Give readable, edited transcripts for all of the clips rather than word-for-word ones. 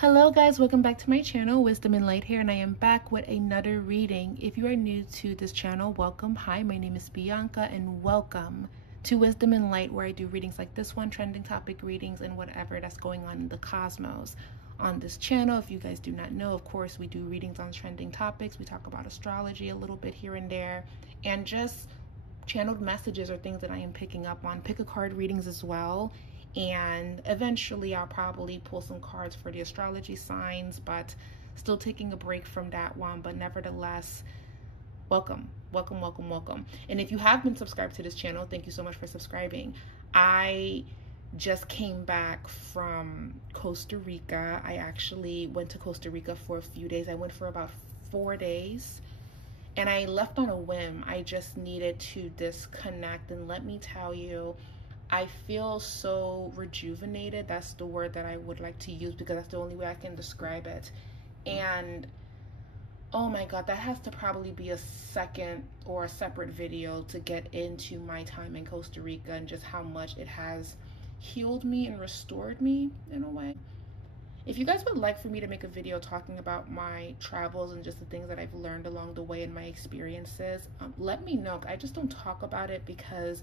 Hello guys, welcome back to my channel. Wisdom and Light here, and I am back with another reading. If you are new to this channel, welcome. Hi, my name is Bianca and welcome to Wisdom and Light, where I do readings like this one, trending topic readings, and whatever that's going on in the cosmos. On this channel, if you guys do not know, of course, we do readings on trending topics. We talk about astrology a little bit here and there, and just channeled messages or things that I am picking up on. Pick a card readings as well. And eventually I'll probably pull some cards for the astrology signs, but still taking a break from that one. But nevertheless, welcome. And if you have been subscribed to this channel, thank you so much for subscribing. I just came back from Costa Rica. I actually went to Costa Rica for a few days. I went for about 4 days and I left on a whim. I just needed to disconnect, and let me tell you, I feel so rejuvenated. That's the word that I would like to use because that's the only way I can describe it. And oh my God, that has to probably be a second or a separate video to get into my time in Costa Rica and just how much it has healed me and restored me in a way. If you guys would like for me to make a video talking about my travels and just the things that I've learned along the way and my experiences, let me know. I just don't talk about it because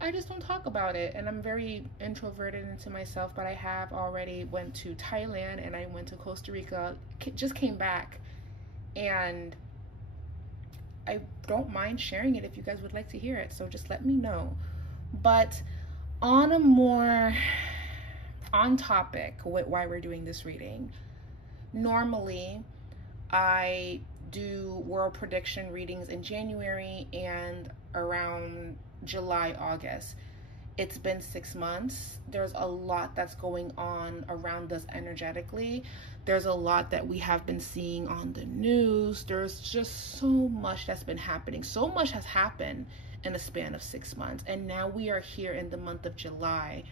I just don't talk about it, and I'm very introverted into myself. But I have already went to Thailand and I went to Costa Rica, just came back, and I don't mind sharing it if you guys would like to hear it, so just let me know. But on a more on topic with why we're doing this reading, normally I do world prediction readings in January and around July, August. It's been 6 months. There's a lot that's going on around us energetically. There's a lot that we have been seeing on the news. There's just so much that's been happening. So much has happened in a span of 6 months. And now we are here in the month of July.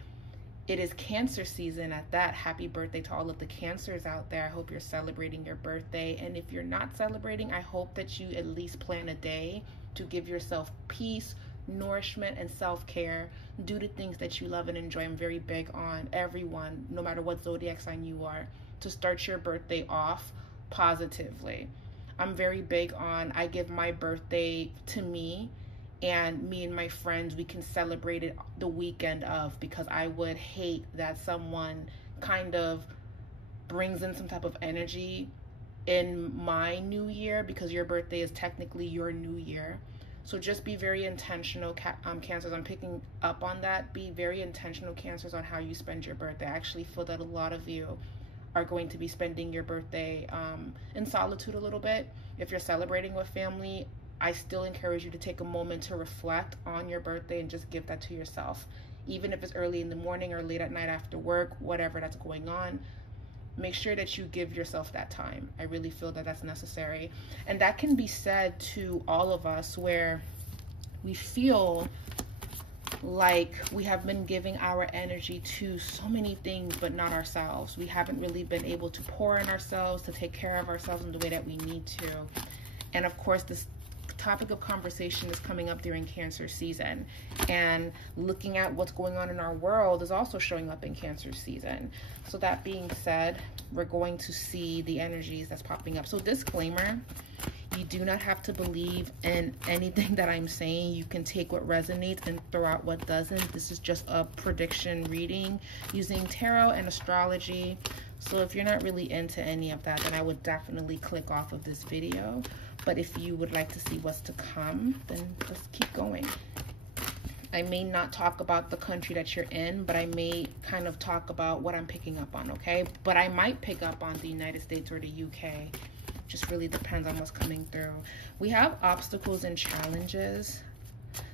It is Cancer season at that. Happy birthday to all of the Cancers out there. I hope you're celebrating your birthday. And if you're not celebrating, I hope that you at least plan a day to give yourself peace, nourishment, and self-care. Do the things that you love and enjoy. I'm very big on everyone, no matter what zodiac sign you are, to start your birthday off positively. I'm very big on, I give my birthday to me, and me and my friends, we can celebrate it the weekend of, because I would hate that someone kind of brings in some type of energy in my new year, because your birthday is technically your new year. So just be very intentional, Cancers. I'm picking up on that. Be very intentional, Cancers, on how you spend your birthday. I actually feel that a lot of you are going to be spending your birthday in solitude a little bit. If you're celebrating with family, I still encourage you to take a moment to reflect on your birthday and just give that to yourself. Even if it's early in the morning or late at night after work, whatever that's going on, make sure that you give yourself that time. I really feel that that's necessary. And that can be said to all of us, where we feel like we have been giving our energy to so many things, but not ourselves. We haven't really been able to pour in ourselves, to take care of ourselves in the way that we need to. And of course, this topic of conversation is coming up during Cancer season, and looking at what's going on in our world is also showing up in Cancer season. So that being said, we're going to see the energies that's popping up. So disclaimer, you do not have to believe in anything that I'm saying. You can take what resonates and throw out what doesn't. This is just a prediction reading using tarot and astrology. So if you're not really into any of that, then I would definitely click off of this video. But if you would like to see what's to come, then let's keep going. I may not talk about the country that you're in, but I may kind of talk about what I'm picking up on, okay? But I might pick up on the United States or the UK. Just really depends on what's coming through. We have obstacles and challenges.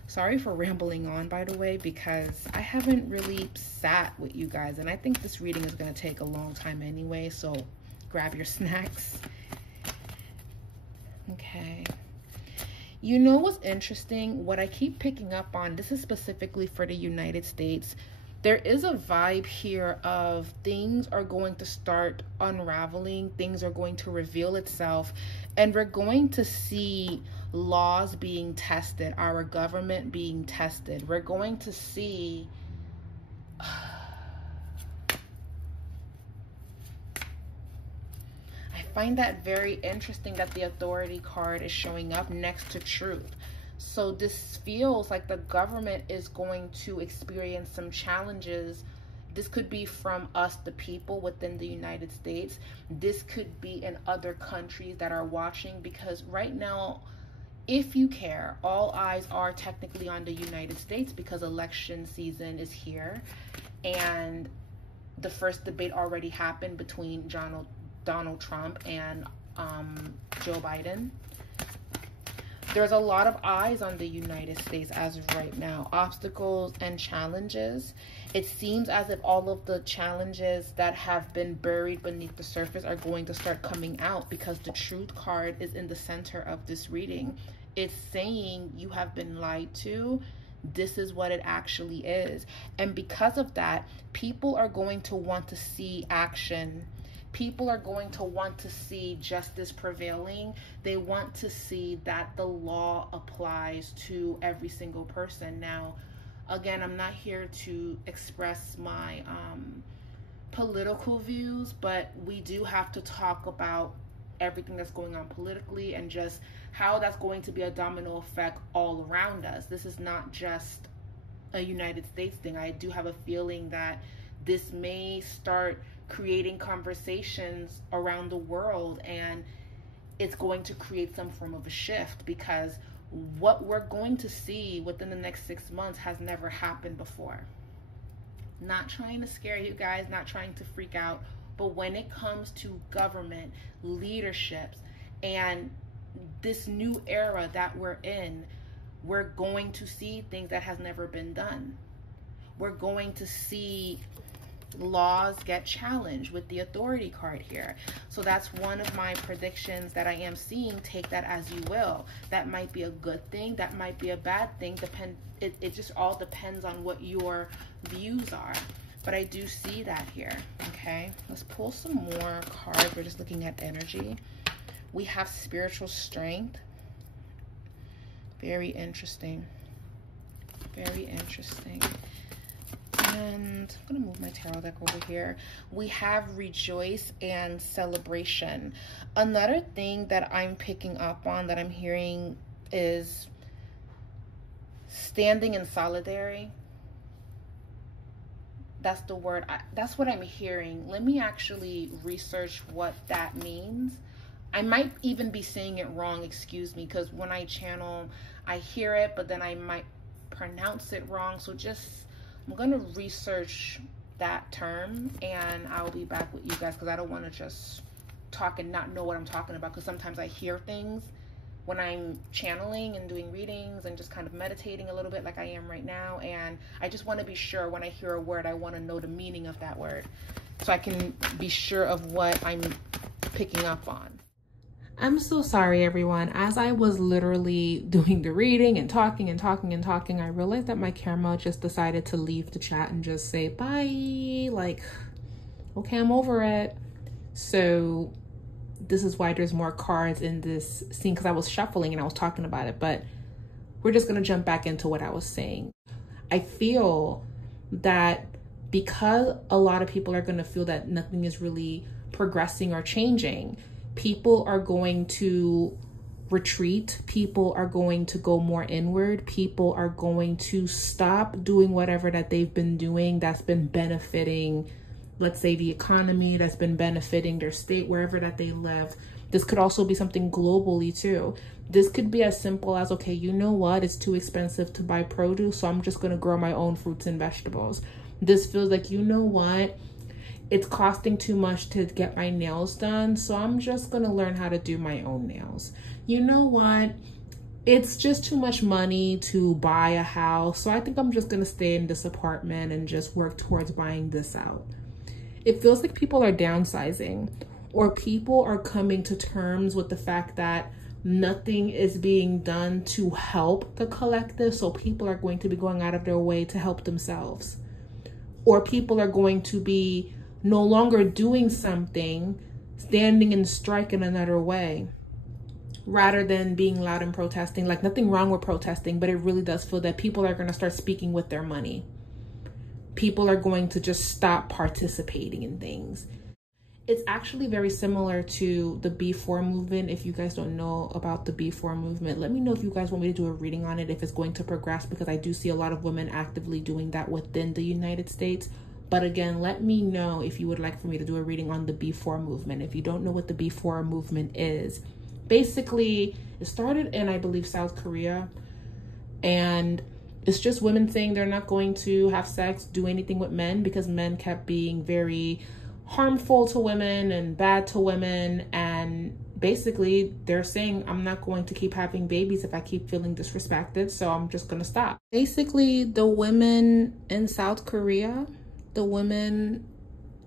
Sorry for rambling on, by the way, because I haven't really sat with you guys, and I think this reading is going to take a long time anyway, so grab your snacks. Okay. You know what's interesting? What I keep picking up on, this is specifically for the United States, there is a vibe here of things are going to start unraveling, things are going to reveal itself, and we're going to see laws being tested, our government being tested. We're going to see find that very interesting that the authority card is showing up next to truth. So this feels like the government is going to experience some challenges. This could be from us, the people within the United States. This could be in other countries that are watching, because right now, if you care, all eyes are technically on the United States because election season is here. And the first debate already happened between Donald Trump and Joe Biden. There's a lot of eyes on the United States as of right now. Obstacles and challenges. It seems as if all of the challenges that have been buried beneath the surface are going to start coming out, because the truth card is in the center of this reading. It's saying you have been lied to. This is what it actually is. And because of that, people are going to want to see action. People are going to want to see justice prevailing. They want to see that the law applies to every single person. Now, again, I'm not here to express my political views, but we do have to talk about everything that's going on politically and just how that's going to be a domino effect all around us. This is not just a United States thing. I do have a feeling that this may start creating conversations around the world, and it's going to create some form of a shift, because what we're going to see within the next 6 months has never happened before. Not trying to scare you guys, not trying to freak out, but when it comes to government, leaderships, and this new era that we're in, we're going to see things that has never been done. We're going to see laws get challenged with the authority card here. So that's one of my predictions that I am seeing. Take that as you will. That might be a good thing, that might be a bad thing. It just all depends on what your views are. But I do see that here. Okay, let's pull some more cards. We're just looking at energy. We have spiritual strength. Very interesting. Very interesting. And I'm gonna move my tarot deck over here. We have rejoice and celebration. Another thing that I'm picking up on, that I'm hearing, is standing in solidarity. That's the word. That's what I'm hearing. Let me actually research what that means. I might even be saying it wrong, excuse me, because when I channel, I hear it, but then I might pronounce it wrong. So I'm going to research that term, and I'll be back with you guys, because I don't want to just talk and not know what I'm talking about, because sometimes I hear things when I'm channeling and doing readings and just kind of meditating a little bit like I am right now, and I just want to be sure when I hear a word, I want to know the meaning of that word so I can be sure of what I'm picking up on. I'm so sorry, everyone. As I was literally doing the reading and talking and talking and talking, I realized that my camera just decided to leave the chat and just say bye. Like, okay, I'm over it. So this is why there's more cards in this scene, because I was shuffling and I was talking about it, but we're just going to jump back into what I was saying. I feel that because a lot of people are going to feel that nothing is really progressing or changing, people are going to retreat. People are going to go more inward. People are going to stop doing whatever that they've been doing that's been benefiting, let's say, the economy, that's been benefiting their state, wherever that they live. This could also be something globally too. This could be as simple as, okay, you know what? It's too expensive to buy produce, so I'm just going to grow my own fruits and vegetables. This feels like, you know what? It's costing too much to get my nails done, so I'm just going to learn how to do my own nails. You know what? It's just too much money to buy a house, so I think I'm just going to stay in this apartment and just work towards buying this out. It feels like people are downsizing, or people are coming to terms with the fact that nothing is being done to help the collective, so people are going to be going out of their way to help themselves. Or people are going to be no longer doing something, standing in strike in another way, rather than being loud and protesting. Like, nothing wrong with protesting, but it really does feel that people are going to start speaking with their money. People are going to just stop participating in things. It's actually very similar to the B4 movement. If you guys don't know about the B4 movement, let me know if you guys want me to do a reading on it, if it's going to progress, because I do see a lot of women actively doing that within the United States. But again, let me know if you would like for me to do a reading on the B4 movement. If you don't know what the B4 movement is, basically it started in, I believe, South Korea, and it's just women saying they're not going to have sex, do anything with men, because men kept being very harmful to women and bad to women. And basically they're saying, I'm not going to keep having babies if I keep feeling disrespected, so I'm just gonna stop. Basically, the women in South Korea, the women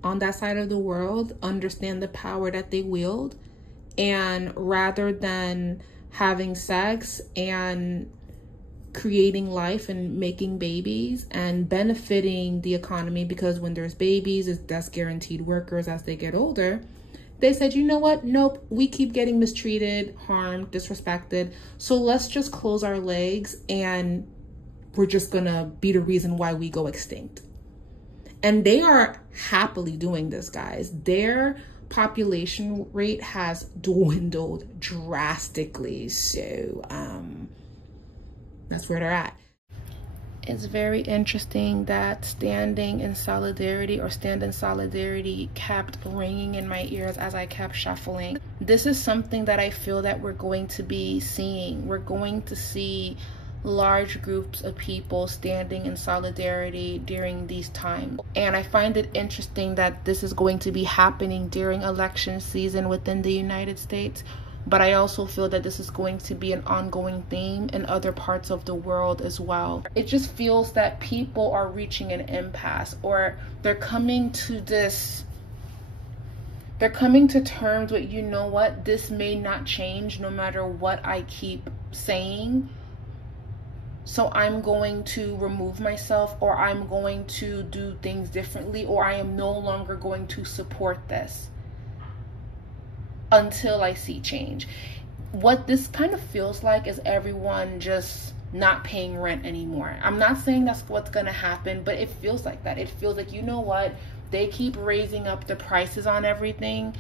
on that side of the world, understand the power that they wield, and rather than having sex and creating life and making babies and benefiting the economy, because when there's babies, that's guaranteed workers as they get older, they said, you know what, nope, we keep getting mistreated, harmed, disrespected, so let's just close our legs and we're just gonna be the reason why we go extinct. And they are happily doing this, guys. Their population rate has dwindled drastically, so that's where they're at. It's very interesting that standing in solidarity or stand in solidarity kept ringing in my ears as I kept shuffling. This is something that I feel that we're going to be seeing. We're going to see large groups of people standing in solidarity during these times. And I find it interesting that this is going to be happening during election season within the United States. But I also feel that this is going to be an ongoing theme in other parts of the world as well. It just feels that people are reaching an impasse, or they're coming to terms with, you know what, this may not change no matter what I keep saying. So I'm going to remove myself, or I'm going to do things differently, or I am no longer going to support this until I see change. What this kind of feels like is everyone just not paying rent anymore. I'm not saying that's what's gonna happen, but it feels like that. It feels like, you know what, they keep raising up the prices on everything,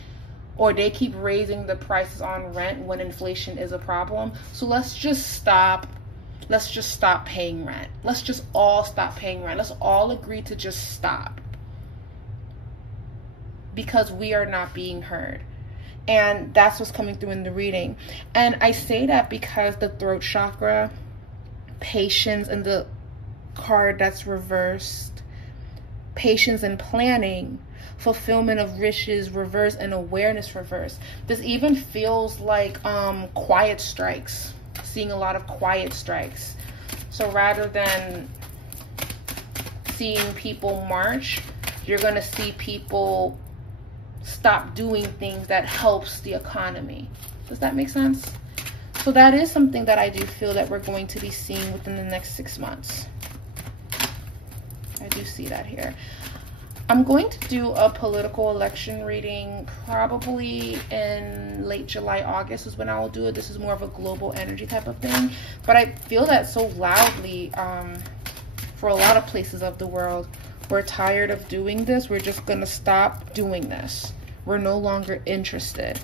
or they keep raising the prices on rent when inflation is a problem. So let's just stop paying rent. Let's just all stop paying rent. Let's all agree to just stop, because we are not being heard. And that's what's coming through in the reading. And I say that because the throat chakra, patience, and the card that's reversed, patience and planning, fulfillment of wishes reverse, and awareness reverse. This even feels like quiet strikes, seeing a lot of quiet strikes. So rather than seeing people march, you're gonna see people stop doing things that helps the economy. Does that make sense? So that is something that I do feel that we're going to be seeing within the next 6 months. I do see that here. I'm going to do a political election reading probably in late July, August is when I will do it. This is more of a global energy type of thing. But I feel that so loudly for a lot of places of the world. We're tired of doing this. We're just going to stop doing this. We're no longer interested.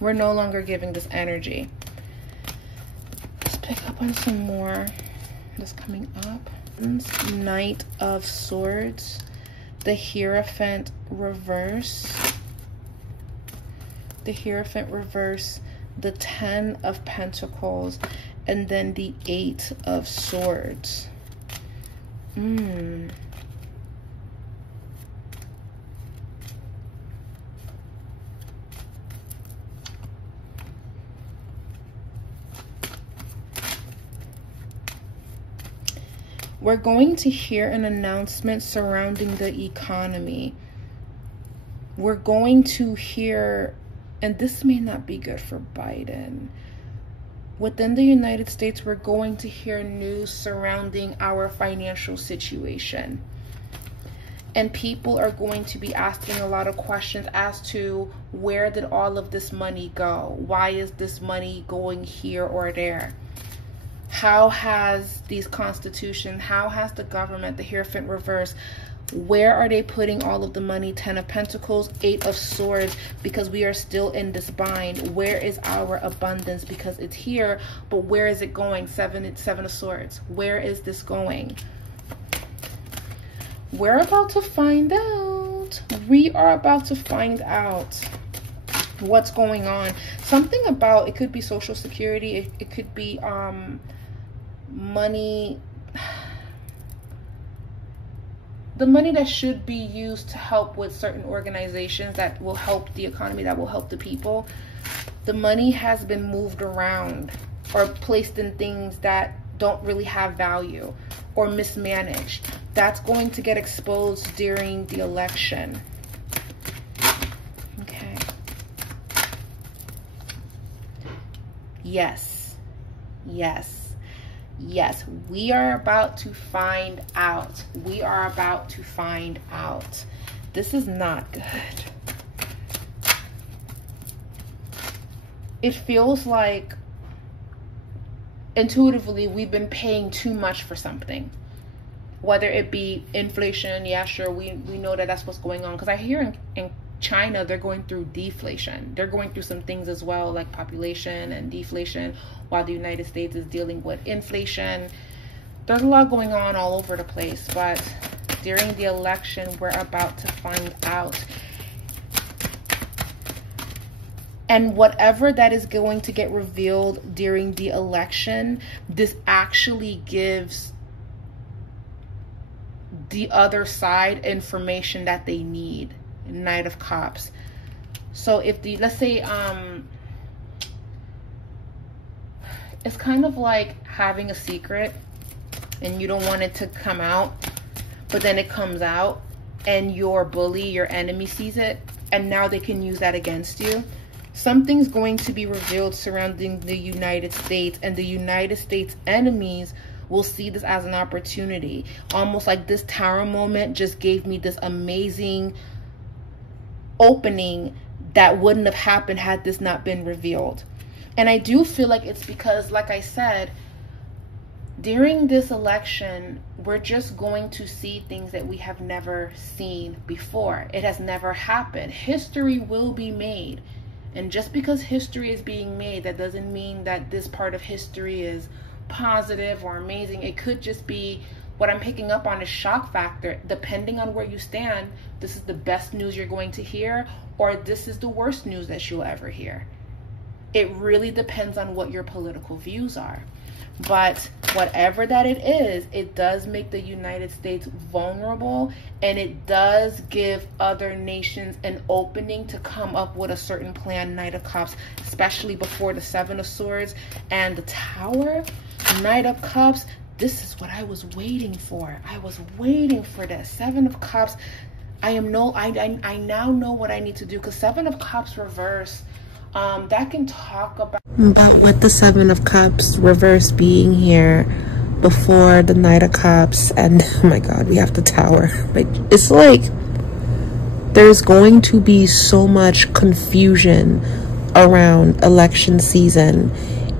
We're no longer giving this energy. Let's pick up on some more that's coming up. Knight of Swords. The Hierophant reverse. The Hierophant reverse. The 10 of Pentacles. And then the 8 of Swords. We're going to hear an announcement surrounding the economy. We're going to hear, and this may not be good for Biden. Within the United States, we're going to hear news surrounding our financial situation. And people are going to be asking a lot of questions as to, where did all of this money go? Why is this money going here or there? How has these constitutions, how has the government, the Hierophant reverse, Where are they putting all of the money? 10 of Pentacles, 8 of Swords, because we are still in this bind. Where is our abundance? Because it's here, but where is it going? 7 of Swords. Where is this going? We're about to find out. We are about to find out what's going on. Something about, it could be Social Security, it could be money, the money that should be used to help with certain organizations that will help the economy, that will help the people. The money has been moved around or placed in things that don't really have value or mismanaged. That's going to get exposed during the election. Okay. Yes. Yes. Yes. We are about to find out. We are about to find out. This is not good. It feels like intuitively we've been paying too much for something, whether it be inflation. Yeah, sure, we know that that's what's going on, because I hear in China they're going through deflation. They're going through some things as well, like population and deflation, while the United States is dealing with inflation. There's a lot going on all over the place, but during the election we're about to find out. And whatever that is going to get revealed during the election, this actually gives the other side information that they need. Knight of Cups. So if the, let's say, it's kind of like having a secret and you don't want it to come out, but then it comes out and your bully, your enemy, sees it, and now they can use that against you. Something's going to be revealed surrounding the United States, and the United States enemies will see this as an opportunity. Almost like this Tower moment just gave me this amazing opening that wouldn't have happened had this not been revealed. And I do feel like it's because, like I said, during this election, we're just going to see things that we have never seen before. It has never happened. History will be made. And just because history is being made, that doesn't mean that this part of history is positive or amazing. It could just be, what I'm picking up on is shock factor. Depending on where you stand, this is the best news you're going to hear, or this is the worst news that you'll ever hear. It really depends on what your political views are. But whatever that it is, it does make the United States vulnerable, and it does give other nations an opening to come up with a certain plan. Knight of Cups, especially before the 7 of Swords and the Tower. Knight of Cups, this is what I was waiting for. I was waiting for this. 7 of Cups. I now know what I need to do, because 7 of Cups reverse, that can talk about, but with the 7 of Cups reverse being here before the Knight of Cups, and oh my god, we have the Tower. Like, it's like there's going to be so much confusion around election season,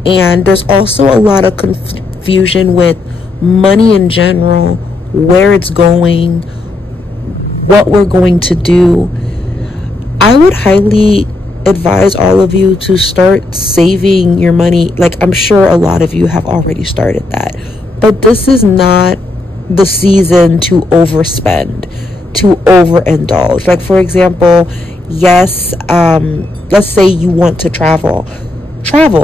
and there's also a lot of confusion with money in general, where it's going, what we're going to do. I would highly advise all of you to start saving your money. Like, I'm sure a lot of you have already started that, but this is not the season to overspend, to overindulge. Like, for example, yes, let's say you want to travel.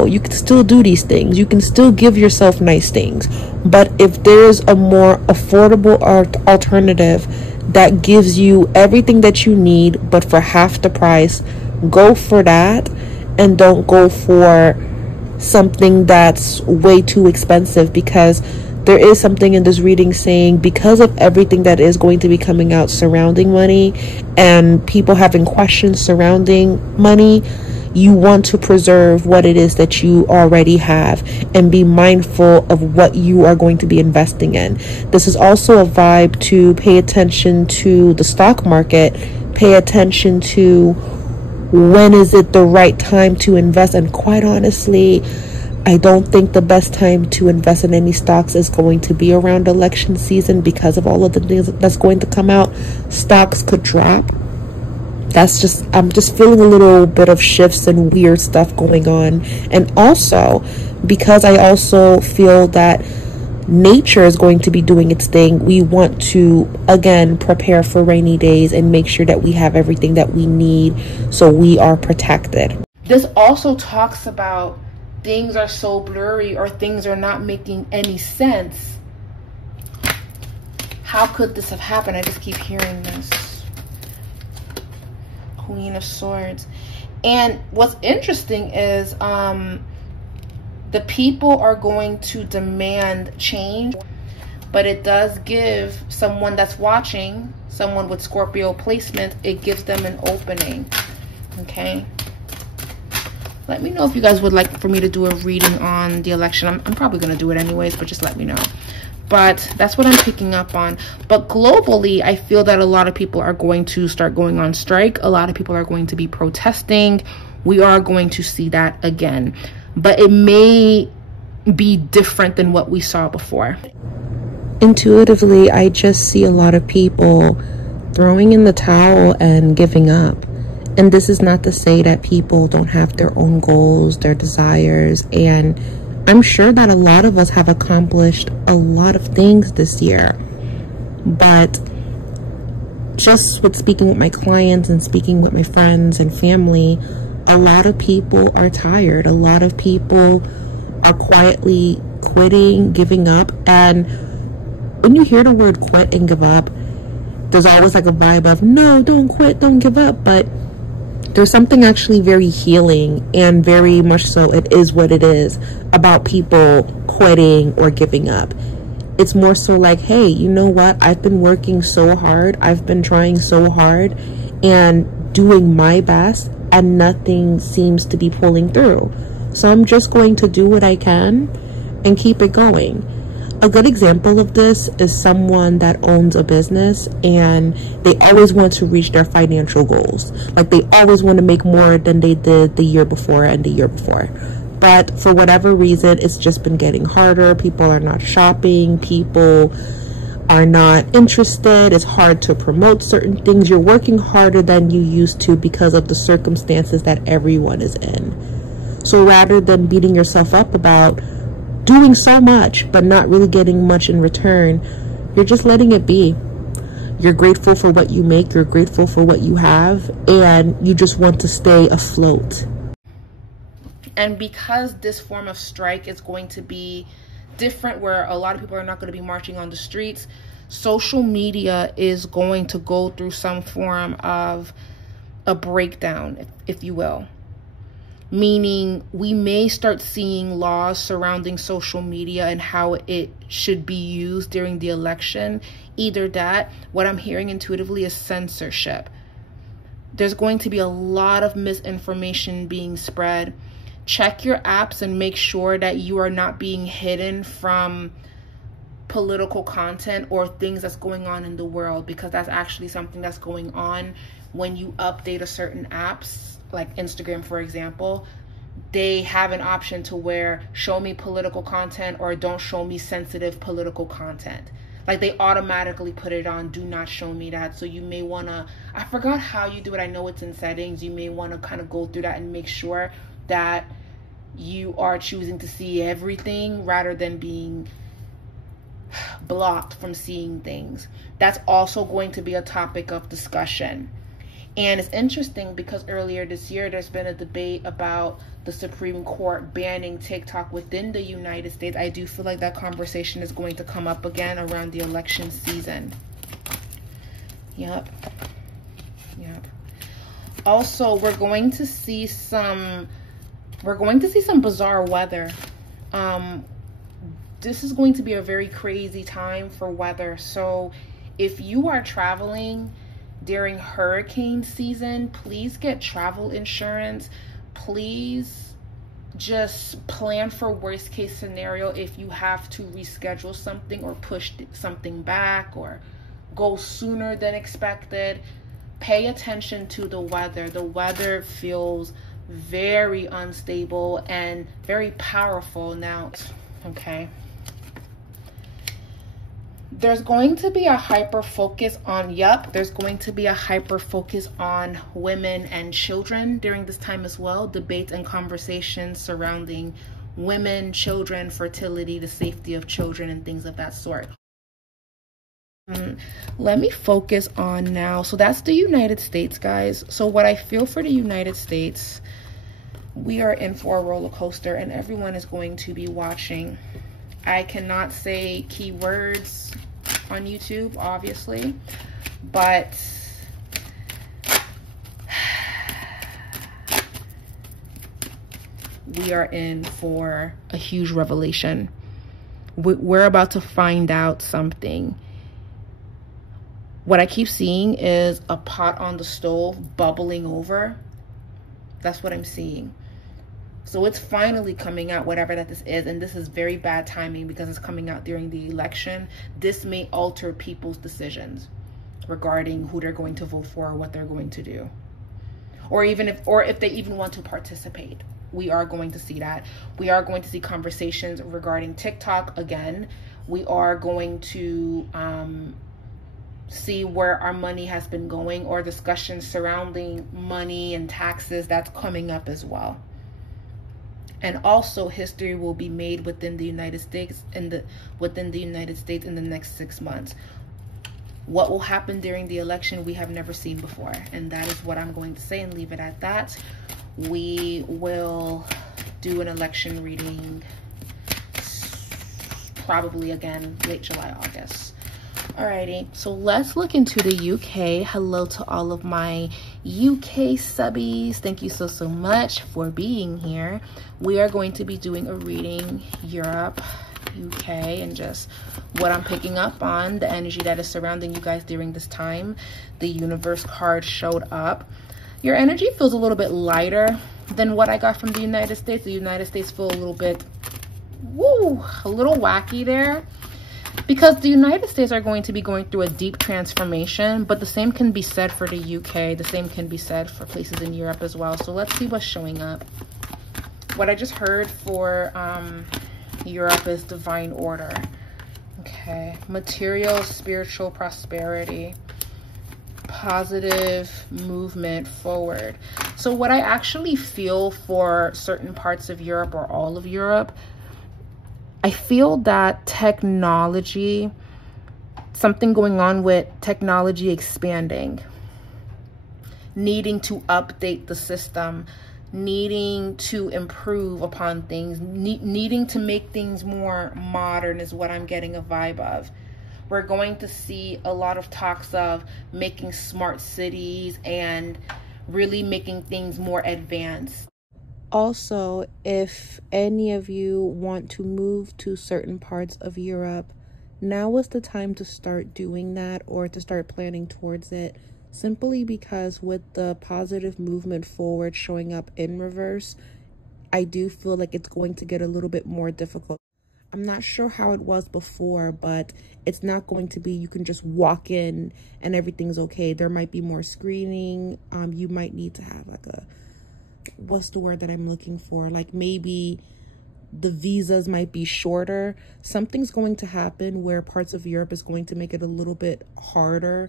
You can still do these things. You can still give yourself nice things, but if there's a more affordable alternative that gives you everything that you need but for half the price, go for that, and don't go for something that's way too expensive, because there is something in this reading saying, because of everything that is going to be coming out surrounding money and people having questions surrounding money, you want to preserve what it is that you already have and be mindful of what you are going to be investing in. This is also a vibe to pay attention to the stock market, pay attention to when is it the right time to invest. And quite honestly, I don't think the best time to invest in any stocks is going to be around election season because of all of the things that's going to come out. Stocks could drop. I'm just feeling a little bit of shifts and weird stuff going on. And also, because I also feel that nature is going to be doing its thing, we want to, again, prepare for rainy days and make sure that we have everything that we need so we are protected. This also talks about things are so blurry or things are not making any sense. How could this have happened? I just keep hearing this. Queen of Swords. And what's interesting is the people are going to demand change, but it does give someone that's watching, someone with Scorpio placement, it gives them an opening. Okay, let me know if you guys would like for me to do a reading on the election. I'm probably going to do it anyways, but just let me know. But that's what I'm picking up on. But globally, I feel that a lot of people are going to start going on strike. A lot of people are going to be protesting. We are going to see that again. But it may be different than what we saw before. Intuitively, I just see a lot of people throwing in the towel and giving up. And this is not to say that people don't have their own goals, their desires, and I'm sure that a lot of us have accomplished a lot of things this year, but just with speaking with my clients and speaking with my friends and family, a lot of people are tired. A lot of people are quietly quitting, giving up. And when you hear the word quit and give up, there's always like a vibe of, no, don't quit, don't give up. But there's something actually very healing and very much so it is what it is about people quitting or giving up. It's more so like, hey, you know what? I've been working so hard. I've been trying so hard and doing my best and nothing seems to be pulling through. So I'm just going to do what I can and keep it going. A good example of this is someone that owns a business and they always want to reach their financial goals. Like they always want to make more than they did the year before and the year before. But for whatever reason, it's just been getting harder. People are not shopping. People are not interested. It's hard to promote certain things. You're working harder than you used to because of the circumstances that everyone is in. So rather than beating yourself up about doing so much but not really getting much in return, you're just letting it be. You're grateful for what you make, you're grateful for what you have, and you just want to stay afloat. And because this form of strike is going to be different, where a lot of people are not going to be marching on the streets, social media is going to go through some form of a breakdown, if you will. Meaning we may start seeing laws surrounding social media and how it should be used during the election. Either that, what I'm hearing intuitively is censorship. There's going to be a lot of misinformation being spread. Check your apps and make sure that you are not being hidden from political content or things that's going on in the world, because that's actually something that's going on when you update a certain apps. Like Instagram, for example, they have an option to where show me political content or don't show me sensitive political content. Like they automatically put it on do not show me that. So you may want to, I forgot how you do it. I know it's in settings. You may want to kind of go through that and make sure that you are choosing to see everything rather than being blocked from seeing things. That's also going to be a topic of discussion. And it's interesting because earlier this year, there's been a debate about the Supreme Court banning TikTok within the United States. I do feel like that conversation is going to come up again around the election season. Yep. Also, we're going to see some bizarre weather. This is going to be a very crazy time for weather. So if you are traveling during hurricane season, please get travel insurance. Please just plan for worst case scenario if you have to reschedule something or push something back or go sooner than expected. Pay attention to the weather. The weather feels very unstable and very powerful. Now, okay, there's going to be a hyper focus on, there's going to be a hyper focus on women and children during this time as well. Debates and conversations surrounding women, children, fertility, the safety of children, and things of that sort. Let me focus on now. So that's the United States, guys. So what I feel for the United States, we are in for a roller coaster, and everyone is going to be watching. I cannot say keywords on YouTube, obviously, but we are in for a huge revelation. We're about to find out something. What I keep seeing is a pot on the stove bubbling over. That's what I'm seeing. So it's finally coming out, whatever that this is. And this is very bad timing because it's coming out during the election. This may alter people's decisions regarding who they're going to vote for or what they're going to do. Or if they even want to participate. We are going to see that. We are going to see conversations regarding TikTok again. We are going to see where our money has been going, or discussions surrounding money and taxes. That's coming up as well. And also history will be made within the United States in the next 6 months. What will happen during the election we have never seen before, and that is what I'm going to say and leave it at that. We will do an election reading probably again late July, August. Alrighty, so let's look into the UK. Hello to all of my UK subbies. Thank you so much for being here. We are going to be doing a reading Europe, UK, and just what I'm picking up on, the energy that is surrounding you guys during this time. The universe card showed up. Your energy feels a little bit lighter than what I got from the United States. The United States feel a little bit, a little wacky there. Because the United States are going to be going through a deep transformation, but the same can be said for the UK. The same can be said for places in Europe as well. So let's see what's showing up. What I just heard for Europe is divine order. Okay. Material, spiritual prosperity. Positive movement forward. So what I actually feel for certain parts of Europe, or all of Europe, I feel that technology, something going on with technology expanding, needing to update the system, needing to improve upon things, needing to make things more modern is what I'm getting a vibe of. We're going to see a lot of talks of making smart cities and really making things more advanced. Also, if any of you want to move to certain parts of Europe, now is the time to start doing that, or to start planning towards it, simply because with the positive movement forward showing up in reverse, I do feel like it's going to get a little bit more difficult. I'm not sure how it was before, but it's not going to be you can just walk in and everything's okay. There might be more screening. You might need to have like a, what's the word that I'm looking for? Like maybe the visas might be shorter. Something's going to happen where parts of Europe is going to make it a little bit harder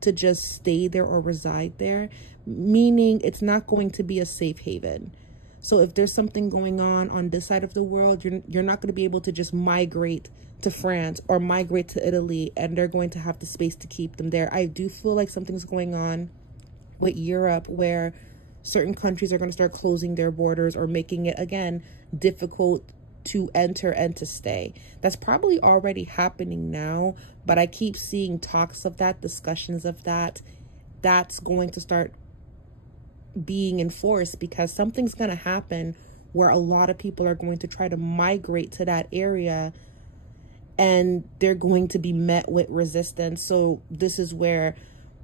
to just stay there or reside there, meaning it's not going to be a safe haven. So if there's something going on this side of the world, you're not going to be able to just migrate to France or migrate to Italy, and they're going to have the space to keep them there. I do feel like something's going on with Europe where certain countries are going to start closing their borders or making it, again, difficult to enter and to stay. That's probably already happening now, but I keep seeing talks of that, discussions of that. That's going to start being enforced because something's going to happen where a lot of people are going to try to migrate to that area, and they're going to be met with resistance. So this is where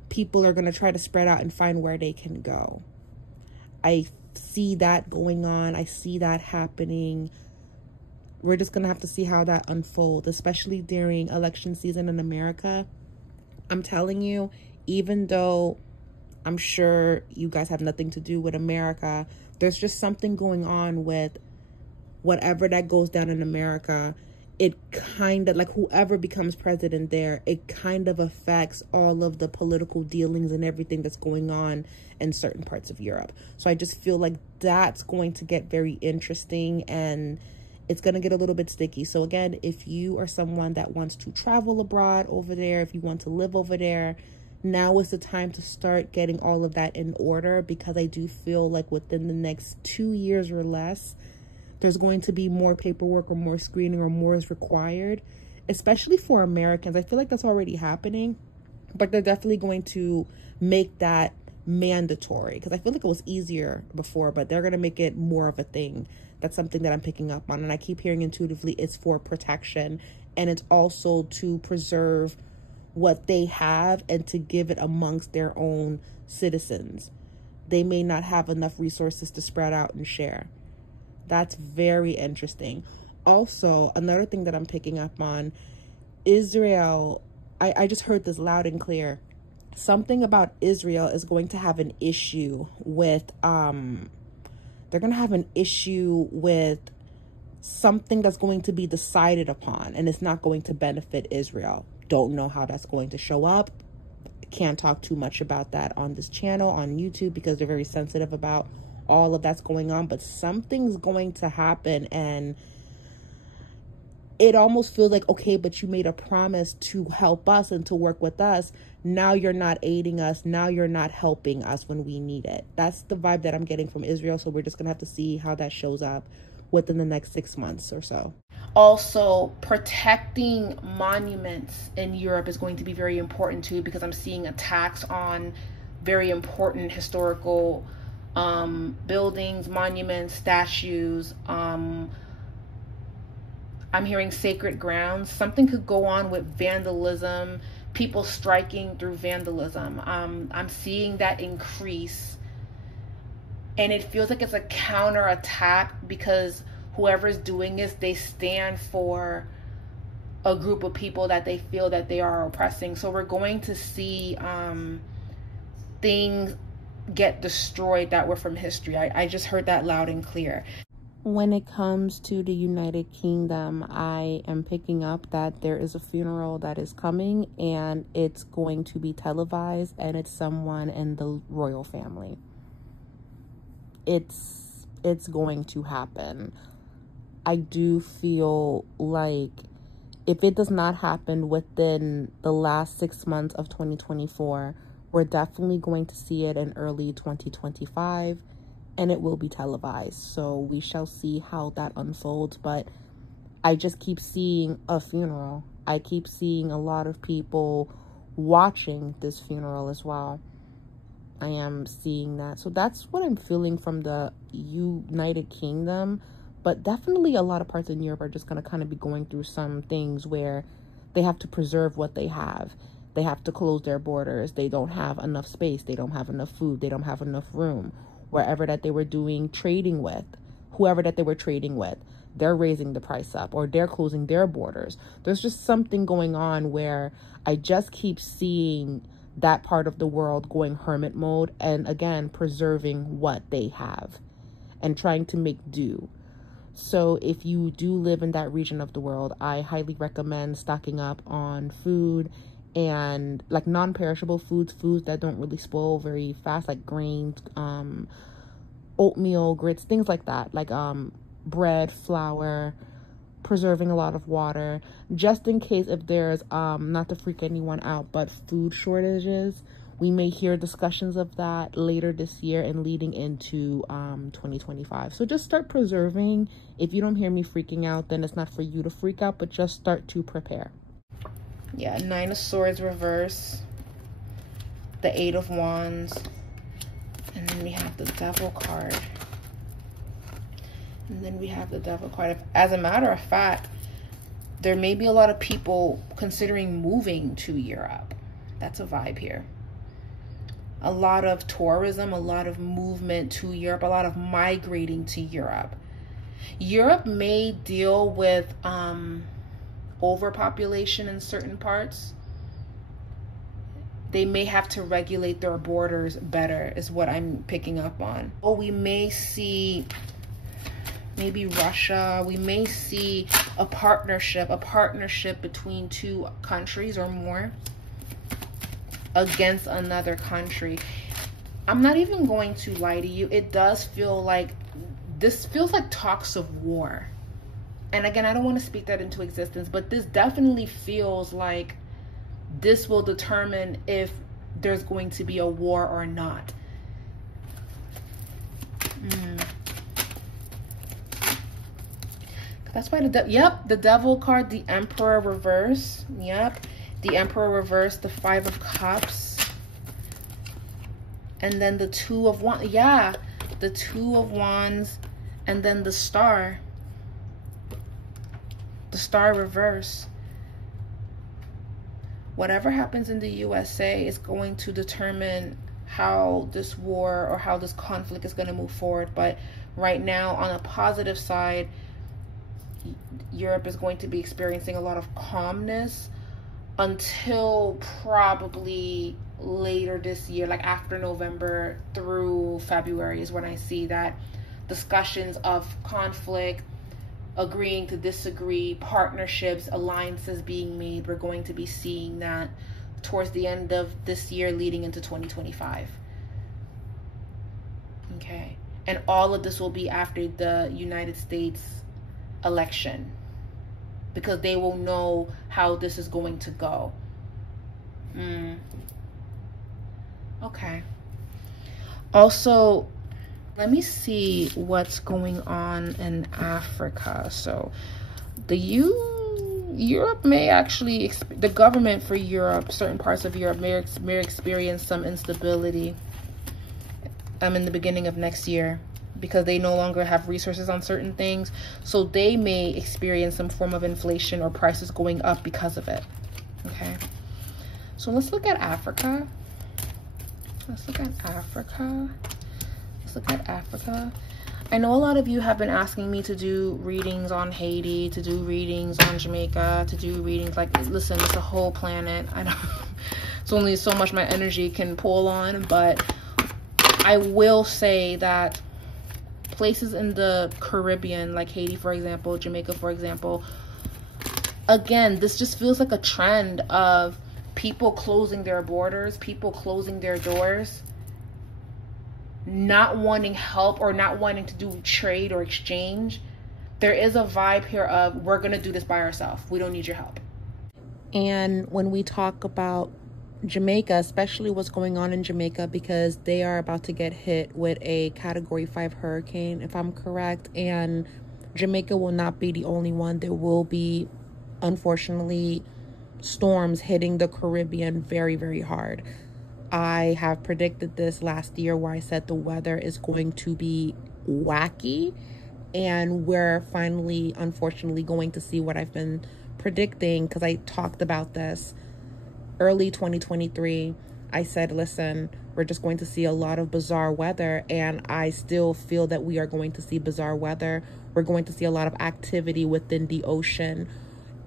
people are going to try to spread out and find where they can go. I see that going on. I see that happening. We're just going to have to see how that unfolds, especially during election season in America. I'm telling you, even though I'm sure you guys have nothing to do with America. There's just something going on with whatever that goes down in America. It kind of, like, whoever becomes president there, it kind of affects all of the political dealings and everything that's going on in certain parts of Europe. So I just feel like that's going to get very interesting, and it's going to get a little bit sticky. So again, if you are someone that wants to travel abroad over there, if you want to live over there, now is the time to start getting all of that in order, because I do feel like within the next 2 years or less, there's going to be more paperwork or more screening or more is required, especially for Americans. I feel like that's already happening, but they're definitely going to make that mandatory, because I feel like it was easier before, but they're going to make it more of a thing. That's something that I'm picking up on, and I keep hearing intuitively it's for protection, and it's also to preserve what they have and to give it amongst their own citizens. They may not have enough resources to spread out and share. That's very interesting. Also, another thing that I'm picking up on, Israel, I just heard this loud and clear. Something about Israel is going to have an issue with, they're going to have an issue with something that's going to be decided upon, and it's not going to benefit Israel. Don't know how that's going to show up. Can't talk too much about that on this channel, on YouTube, because they're very sensitive about all of that's going on, but something's going to happen, and it almost feels like, okay, but you made a promise to help us and to work with us. Now you're not aiding us. Now you're not helping us when we need it. That's the vibe that I'm getting from Israel. So we're just gonna have to see how that shows up within the next 6 months or so. Also, protecting monuments in Europe is going to be very important too, because I'm seeing attacks on very important historical buildings, monuments, statues. I'm hearing sacred grounds. Something could go on with vandalism, people striking through vandalism. I'm seeing that increase, and it feels like it's a counterattack, because whoever's doing this, they stand for a group of people that they feel that they are oppressing. So we're going to see things get destroyed that were from history. I just heard that loud and clear. When it comes to the United Kingdom, I am picking up that there is a funeral that is coming, and it's going to be televised, and it's someone in the royal family. It's going to happen. I do feel like if it does not happen within the last 6 months of 2024, we're definitely going to see it in early 2025, and it will be televised. So we shall see how that unfolds. But I just keep seeing a funeral. I keep seeing a lot of people watching this funeral as well. I am seeing that. So that's what I'm feeling from the United Kingdom. But definitely a lot of parts in Europe are just going to kind of be going through some things where they have to preserve what they have. They have to close their borders. They don't have enough space. They don't have enough food. They don't have enough room. Wherever that they were doing trading with, whoever that they were trading with, they're raising the price up, or they're closing their borders. There's just something going on where I just keep seeing that part of the world going hermit mode, and again, preserving what they have and trying to make do. So if you do live in that region of the world, I highly recommend stocking up on food, and like non-perishable foods that don't really spoil very fast, like grains, oatmeal, grits, things like that, like bread, flour, preserving a lot of water, just in case if there's not to freak anyone out, but food shortages. We may hear discussions of that later this year and leading into 2025. So just start preserving. If you don't hear me freaking out, then it's not for you to freak out, but just start to prepare. Yeah, 9 of Swords reverse, the 8 of Wands, and then we have the Devil card. And then we have the Devil card. As a matter of fact, there may be a lot of people considering moving to Europe. That's a vibe here. A lot of tourism, a lot of movement to Europe, a lot of migrating to Europe. Europe may deal with overpopulation in certain parts. They may have to regulate their borders better, is what I'm picking up on. Oh, we may see maybe Russia. We may see a partnership between two countries or more against another country. I'm not even going to lie to you. It does feel like, this feels like talks of war. And again, I don't want to speak that into existence, but this definitely feels like this will determine if there's going to be a war or not. That's why the devil card, the Emperor reverse. Yep, the Emperor reverse, the 5 of Cups, and then the 2 of Wands. Yeah, the 2 of Wands, and then the Star. The Star reverse. Whatever happens in the USA is going to determine how this war or how this conflict is going to move forward. But right now, on a positive side, Europe is going to be experiencing a lot of calmness until probably later this year, like after November through February is when I see that discussions of conflict, agreeing to disagree, partnerships, alliances being made. We're going to be seeing that towards the end of this year leading into 2025. Okay. And all of this will be after the United States election, because they will know how this is going to go. Okay. Also, let me see what's going on in Africa. So Europe may actually, the government for Europe, certain parts of Europe may experience some instability in the beginning of next year, because they no longer have resources on certain things. So they may experience some form of inflation or prices going up because of it. Okay. So let's look at Africa. Let's look at Africa. Let's look at Africa. I know a lot of you have been asking me to do readings on Haiti, to do readings on Jamaica, to do readings, like, listen, it's a whole planet. I don't, it's only so much my energy can pull on, but I will say that places in the Caribbean, like Haiti, for example, Jamaica, for example, again, this just feels like a trend of people closing their borders, people closing their doors, not wanting help or not wanting to do trade or exchange. There is a vibe here of, we're going to do this by ourselves. We don't need your help. And when we talk about Jamaica, especially what's going on in Jamaica, because they are about to get hit with a Category 5 hurricane, if I'm correct, and Jamaica will not be the only one. There will be, unfortunately, storms hitting the Caribbean very, very hard. I have predicted this last year where I said the weather is going to be wacky, and we're finally, unfortunately, going to see what I've been predicting, because I talked about this early 2023. I said, listen, we're just going to see a lot of bizarre weather, and I still feel that we are going to see bizarre weather. We're going to see a lot of activity within the ocean,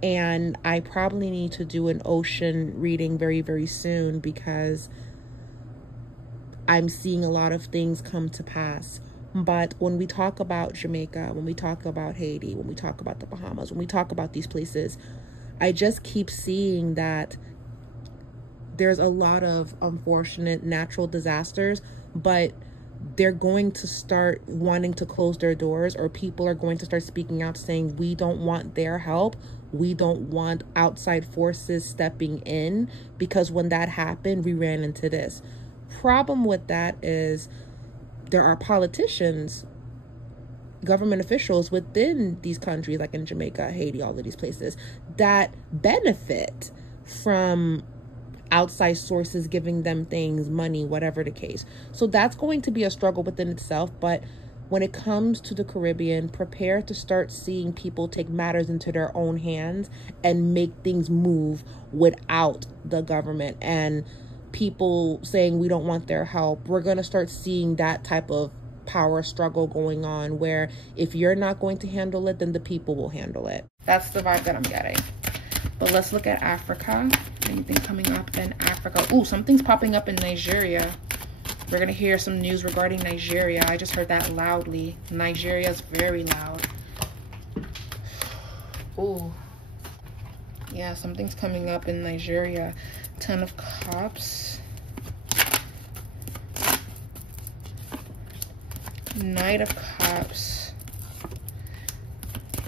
and I probably need to do an ocean reading very, very soon, because I'm seeing a lot of things come to pass. But when we talk about Jamaica, when we talk about Haiti, when we talk about the Bahamas, when we talk about these places, I just keep seeing that there's a lot of unfortunate natural disasters, but they're going to start wanting to close their doors, or people are going to start speaking out saying, we don't want their help. We don't want outside forces stepping in, because when that happened, we ran into this. Problem with that is there are politicians, government officials within these countries, like in Jamaica, Haiti, all of these places, that benefit from outside sources giving them things, money, whatever the case. So that's going to be a struggle within itself. But when it comes to the Caribbean, prepare to start seeing people take matters into their own hands and make things move without the government and people saying we don't want their help. We're going to start seeing that type of power struggle going on, where if you're not going to handle it, then the people will handle it. That's the vibe that I'm getting. But let's look at Africa. Anything coming up in Africa? Ooh, something's popping up in Nigeria. We're going to hear some news regarding Nigeria. I just heard that loudly. Nigeria is very loud. Ooh. Yeah, something's coming up in Nigeria. 10 of Cups. Knight of Cups.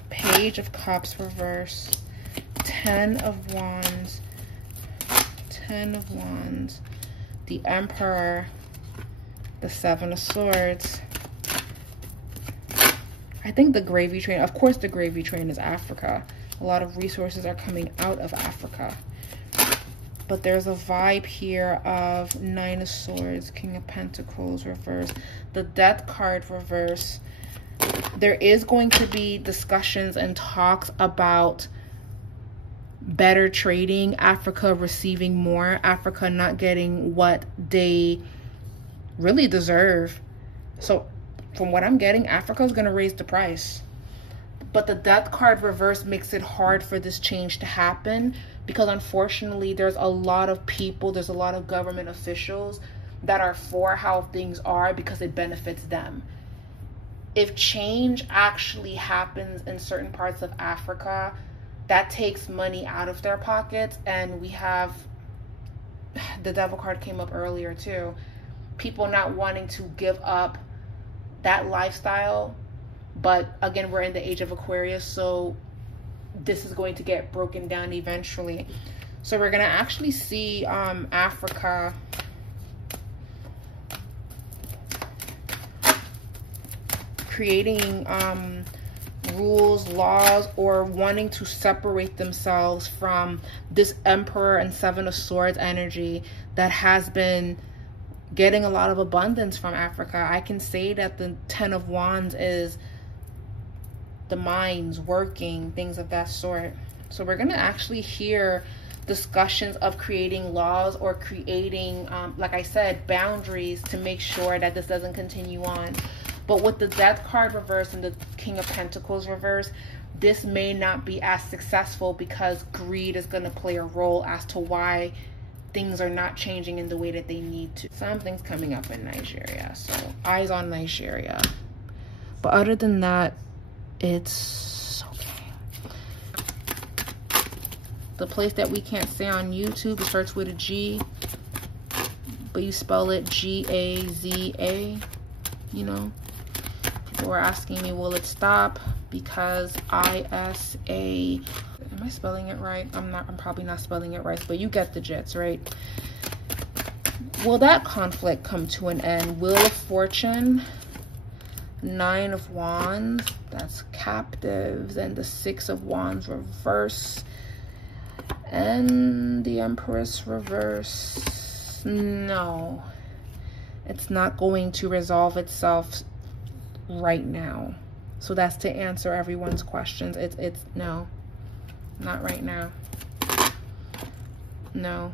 Page of Cups reverse. 10 of Wands. 10 of Wands. The Emperor. The 7 of Swords. I think the gravy train, of course the gravy train is Africa. A lot of resources are coming out of Africa. But there's a vibe here of 9 of Swords, King of Pentacles reverse, the Death card reverse. There is going to be discussions and talks about better trading, Africa receiving more, Africa not getting what they really deserve. So from what I'm getting, Africa is going to raise the price. But the Death card reverse makes it hard for this change to happen, because unfortunately there's a lot of people, there's a lot of government officials that are for how things are because it benefits them. If change actually happens in certain parts of Africa, that takes money out of their pockets. And we have, the Devil card came up earlier too, people not wanting to give up that lifestyle. But again, we're in the age of Aquarius, so this is going to get broken down eventually. So we're going to actually see Africa creating rules, laws, or wanting to separate themselves from this Emperor and 7 of Swords energy that has been getting a lot of abundance from Africa. I can say that the 10 of Wands is the mines working, things of that sort. So we're going to actually hear discussions of creating laws or creating, like I said, boundaries to make sure that this doesn't continue on. But with the Death card reverse and the King of Pentacles reverse, this may not be as successful because greed is going to play a role as to why things are not changing in the way that they need to. Something's coming up in Nigeria, so eyes on Nigeria. But other than that, it's okay. The place that we can't say on YouTube, it starts with a G, but you spell it G-A-Z-A, you know. People were asking me, will it stop? Because I-S-A, am I spelling it right? I'm probably not spelling it right, but you get the gist, right? Will that conflict come to an end? Wheel of Fortune, 9 of Wands, that's captives, and the 6 of Wands reverse, and the Empress reverse. No, it's not going to resolve itself right now. So that's to answer everyone's questions. It's no, not right now. No,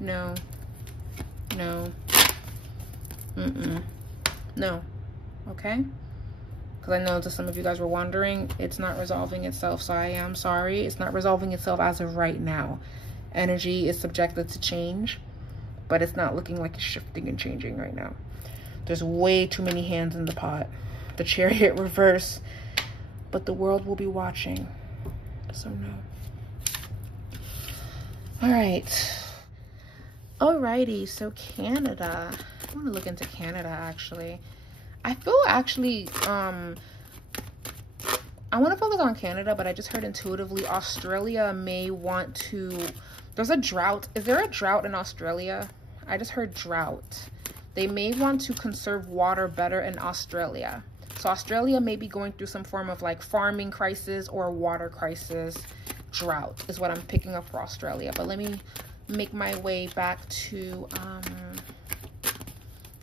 no, no, no. Okay, because I know that some of you guys were wondering, it's not resolving itself. So I am sorry, it's not resolving itself as of right now. Energy is subjected to change, but it's not looking like it's shifting and changing right now. There's way too many hands in the pot. The Chariot reverse, but the world will be watching. So no. All right. Alrighty, so Canada. I want to look into Canada actually. I feel actually, I want to focus on Canada, but I just heard intuitively Australia may want to, there's a drought. Is there a drought in Australia? I just heard drought. They may want to conserve water better in Australia. So Australia may be going through some form of like farming crisis or water crisis. Drought is what I'm picking up for Australia. But let me make my way back to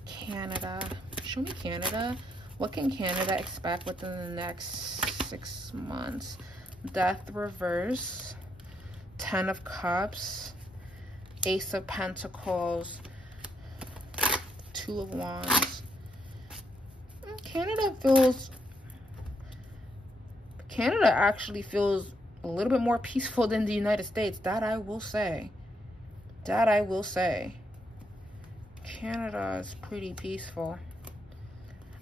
Canada. Show me Canada. What can Canada expect within the next 6 months? Death reverse, 10 of Cups, Ace of Pentacles, 2 of Wands. Canada actually feels a little bit more peaceful than the United States. That I will say. That I will say. Canada is pretty peaceful.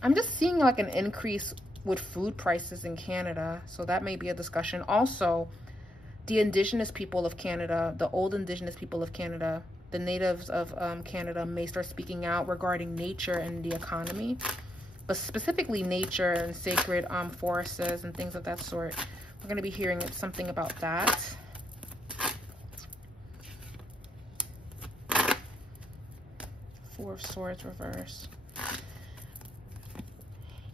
I'm just seeing like an increase with food prices in Canada. So that may be a discussion. Also, the indigenous people of Canada, the old indigenous people of Canada, the natives of Canada may start speaking out regarding nature and the economy. But specifically nature and sacred forests and things of that sort. We're going to be hearing something about that. Four of Swords reverse.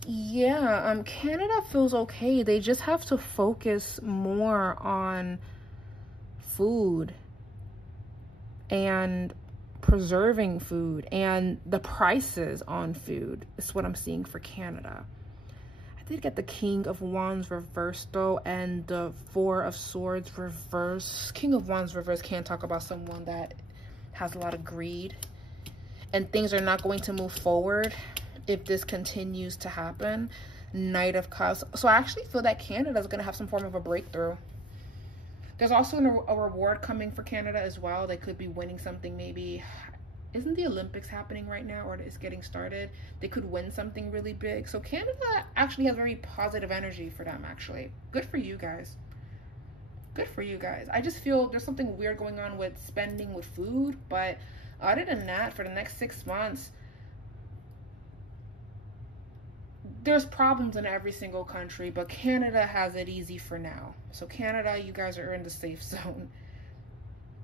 Yeah, Canada feels okay. They just have to focus more on food and preserving food and the prices on food. Is what I'm seeing for Canada. I did get the King of Wands reversed though, and the Four of Swords reverse. King of Wands reverse can't talk about someone that has a lot of greed, and things are not going to move forward if this continues to happen. Knight of Cups. So I actually feel that Canada is going to have some form of a breakthrough. There's also a reward coming for Canada as well. They could be winning something maybe. Isn't the Olympics happening right now, or it's getting started? They could win something really big. So Canada actually has very positive energy for them, actually. Good for you guys. Good for you guys. I just feel there's something weird going on with spending with food, but other than that, for the next 6 months, there's problems in every single country, but Canada has it easy for now. So Canada, you guys are in the safe zone.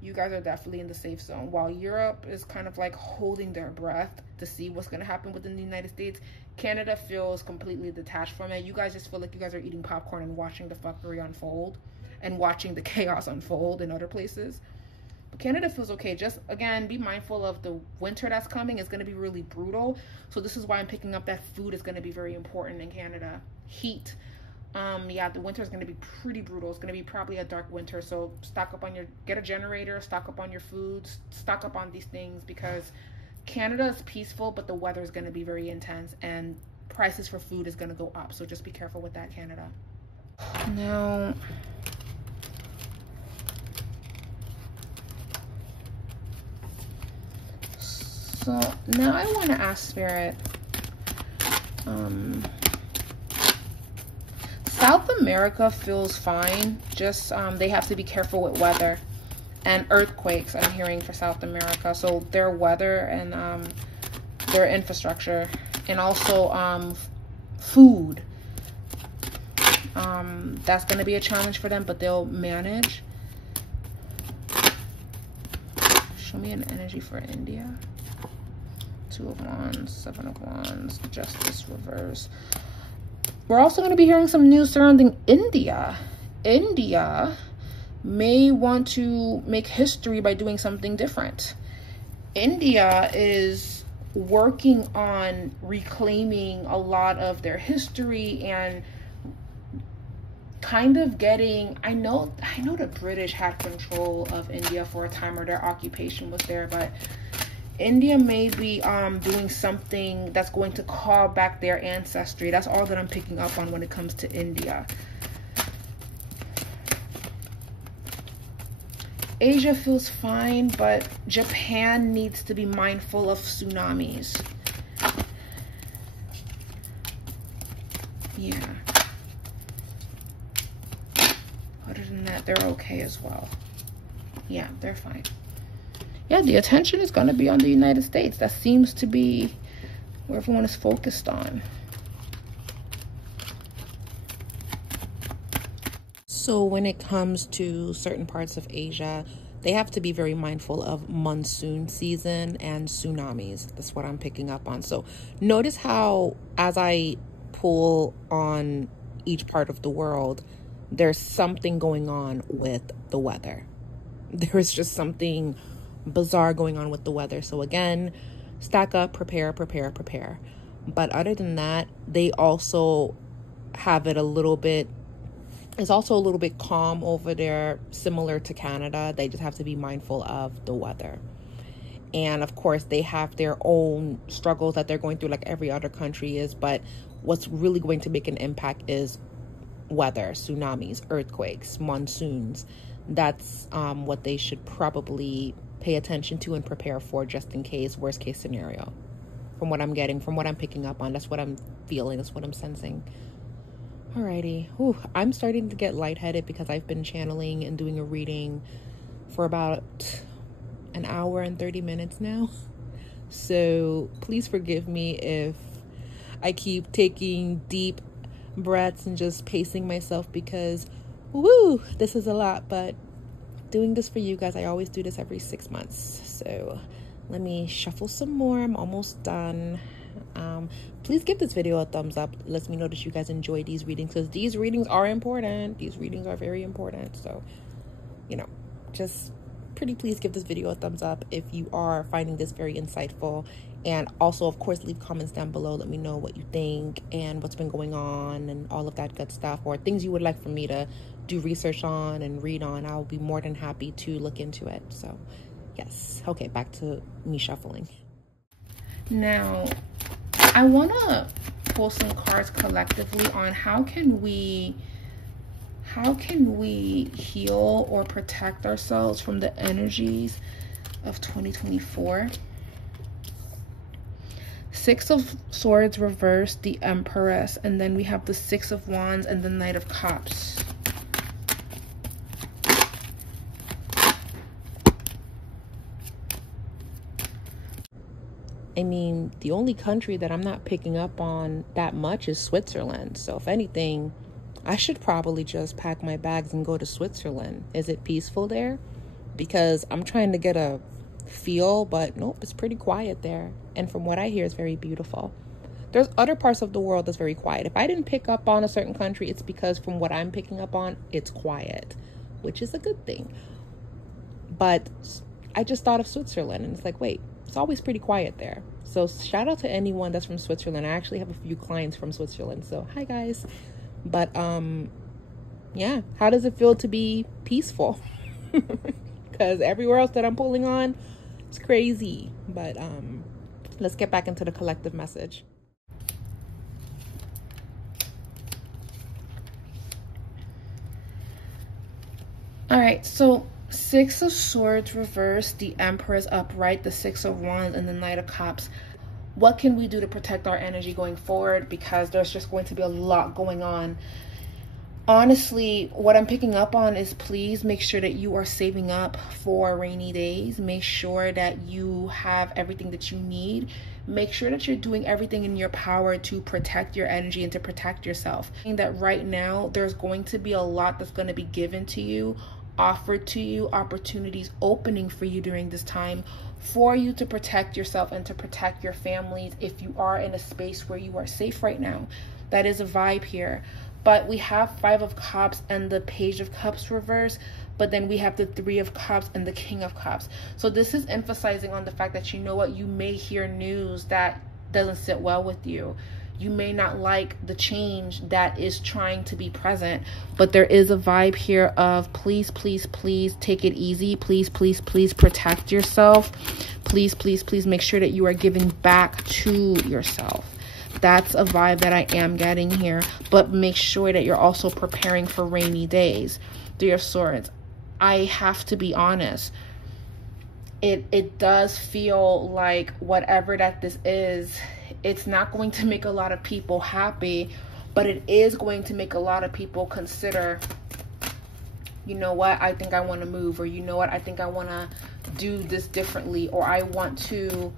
You guys are definitely in the safe zone. While Europe is kind of like holding their breath to see what's going to happen within the United States, Canada feels completely detached from it. You guys just feel like you guys are eating popcorn and watching the fuckery unfold and watching the chaos unfold in other places. Canada feels okay. Just again, be mindful of the winter that's coming. It's going to be really brutal. So this is why I'm picking up that food is going to be very important in Canada. Heat. Yeah, the winter is going to be pretty brutal. It's going to be probably a dark winter. So stock up on get a generator, stock up on your foods, stock up on these things, because Canada is peaceful, but the weather is going to be very intense and prices for food is going to go up. So just be careful with that, Canada. Now, so now I want to ask Spirit, South America feels fine, just they have to be careful with weather and earthquakes. I'm hearing for South America, so their weather and their infrastructure, and also food, that's going to be a challenge for them, but they'll manage. Show me an energy for India. Two of Wands, Seven of Wands, Justice reverse. We're also going to be hearing some news surrounding India. India may want to make history by doing something different. India is working on reclaiming a lot of their history and kind of getting, I know the British had control of India for a time, or their occupation was there, but India may be doing something that's going to call back their ancestry. That's all that I'm picking up on when it comes to India. Asia feels fine, but Japan needs to be mindful of tsunamis. Yeah. Other than that, they're okay as well. Yeah, they're fine. Yeah, the attention is going to be on the United States. That seems to be where everyone is focused on. So when it comes to certain parts of Asia, they have to be very mindful of monsoon season and tsunamis. That's what I'm picking up on. So notice how as I pull on each part of the world, there's something going on with the weather. There is just something bizarre going on with the weather. So again, stack up, prepare. But other than that, they also have it a little bit, it's also a little bit calm over there, similar to Canada. They just have to be mindful of the weather. And of course, they have their own struggles that they're going through like every other country is. But what's really going to make an impact is weather, tsunamis, earthquakes, monsoons. That's what they should probably pay attention to and prepare for, just in case, worst case scenario. From what I'm getting, from what I'm picking up on, that's what I'm feeling, that's what I'm sensing. Alrighty. Whew, I'm starting to get lightheaded because I've been channeling and doing a reading for about an hour and 30 minutes now. So please forgive me if I keep taking deep breaths and just pacing myself, because woo, this is a lot. But doing this for you guys, I always do this every 6 months. So let me shuffle some more. I'm almost done. Please give this video a thumbs up. It lets me know that you guys enjoy these readings, because these readings are important. These readings are very important. So, you know, just pretty please give this video a thumbs up if you are finding this very insightful. And also, of course, leave comments down below. Let me know what you think and what's been going on and all of that good stuff, or things you would like for me to do research on and read on. I'll be more than happy to look into it. So yes. Okay, back to me shuffling. Now, I want to pull some cards collectively on how can we heal or protect ourselves from the energies of 2024. Six of Swords reversed, the Empress, and then we have the Six of Wands and the Knight of Cups. I mean, the only country that I'm not picking up on that much is Switzerland. So if anything, I should probably just pack my bags and go to Switzerland. Is it peaceful there? Because I'm trying to get a feel, but nope, it's pretty quiet there. And from what I hear, it's very beautiful. There's other parts of the world that's very quiet. If I didn't pick up on a certain country, it's because from what I'm picking up on, it's quiet, which is a good thing. But I just thought of Switzerland, and it's like, wait, it's always pretty quiet there. So shout out to anyone that's from Switzerland. I actually have a few clients from Switzerland, so hi guys. But yeah, how does it feel to be peaceful? Because everywhere else that I'm pulling on, it's crazy. But let's get back into the collective message. All right, so Six of Swords reversed, the Empress upright, the Six of Wands, and the Knight of Cups. What can we do to protect our energy going forward? Because there's just going to be a lot going on. Honestly, what I'm picking up on is, please make sure that you are saving up for rainy days. Make sure that you have everything that you need. Make sure that you're doing everything in your power to protect your energy and to protect yourself. And that right now, there's going to be a lot that's going to be given to you, offered to you, opportunities opening for you during this time for you to protect yourself and to protect your families if you are in a space where you are safe right now. That is a vibe here. But we have Five of Cups and the Page of Cups reverse, but then we have the Three of Cups and the King of Cups. So this is emphasizing on the fact that, you know what, you may hear news that doesn't sit well with you. You may not like the change that is trying to be present, but there is a vibe here of please, please, please take it easy. Please, please, please protect yourself. Please, please, please make sure that you are giving back to yourself. That's a vibe that I am getting here, but make sure that you're also preparing for rainy days. Three of Swords. I have to be honest. It does feel like whatever that this is, it's not going to make a lot of people happy, but it is going to make a lot of people consider, you know what, I think I want to move, or you know what, I think I want to do this differently, or I want to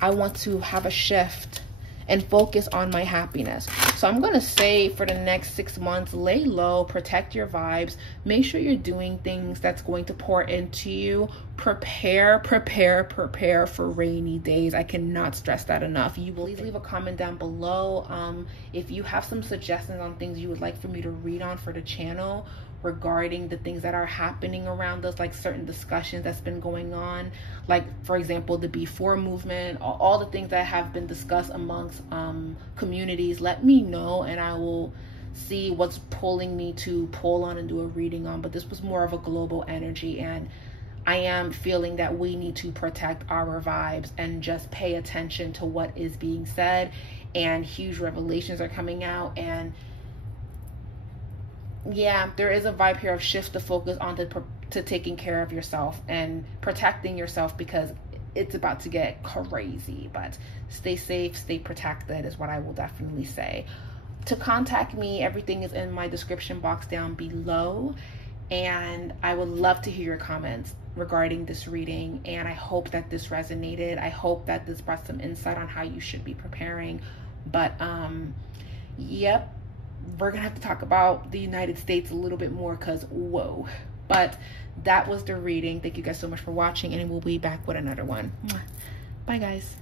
have a shift and focus on my happiness. So I'm going to say for the next 6 months, lay low, protect your vibes, make sure you're doing things that's going to pour into you. Prepare for rainy days. I cannot stress that enough. You will leave a comment down below if you have some suggestions on things you would like for me to read on for the channel regarding the things that are happening around us, like certain discussions that's been going on, like for example the B4 movement, all the things that have been discussed amongst communities. Let me know and I will see what's pulling me to pull on and do a reading on. But this was more of a global energy, and I am feeling that we need to protect our vibes and just pay attention to what is being said. And huge revelations are coming out, and yeah, there is a vibe here of shift the focus onto to taking care of yourself and protecting yourself, because it's about to get crazy. But stay safe, stay protected is what I will definitely say. To contact me, everything is in my description box down below, and I would love to hear your comments regarding this reading. And I hope that this resonated. I hope that this brought some insight on how you should be preparing. But yep, we're gonna have to talk about the United States a little bit more, because whoa. But that was the reading. Thank you guys so much for watching, and we'll be back with another one. Bye guys.